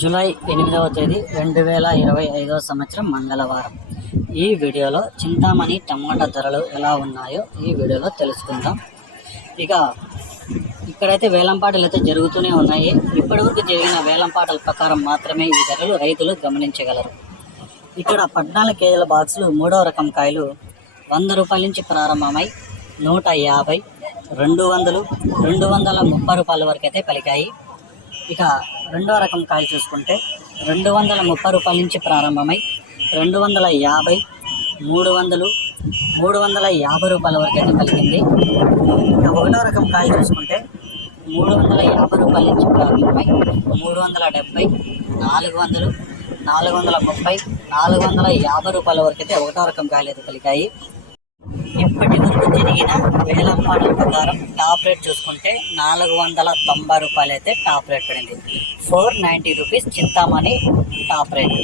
July 8వ తేదీ 2025 సంవత్సరం మంగళవారం. ఈ వీడియోలో చింతామణి టమాటా ధరలు ఎలా ఉన్నాయో ఈ వీడియోలో తెలుసుకుందాం. ఇక్కడైతే వేలంపాటలు అయితే జరుగుతూనే ఉన్నాయి. ఇప్పటివరకు జరిగిన వేలంపాటల ప్రకారం మాత్రమే ఈ ధరలు రైతులు గమనించగలరు. ఇక్కడ 14 కేజీల బాక్సులు 3వ రకం కాయలు 100 రూపాయల నుంచి ప్రారంభమై 150, 200, 230 రూపాయల వరకు అయితే పలికాయి. ఇక 2వ రకం కాయలు చూసుకుంటే 230 రూపాయల నుంచి ప్రారంభమై 250, 300, 350 రూపాయల వరకు అయితే పలికింది. ఇక 1వ రకం కాయలు చూసుకుంటే 350 రూపాయల నుంచి ప్రారంభమై 370, 400, 430, 450 రూపాయల వరకు అయితే 1వ రకం కాయలు అయితే పలికాయి. ఇప్పటి వరకు జరిగిన వేలంపాటల ప్రకారం టాప్ రేట్ చూసుకుంటే 490 రూపాయలు అయితే టాప్ రేట్ పడింది. 490 రూపీస్ చింతామణి టాప్ రేట్.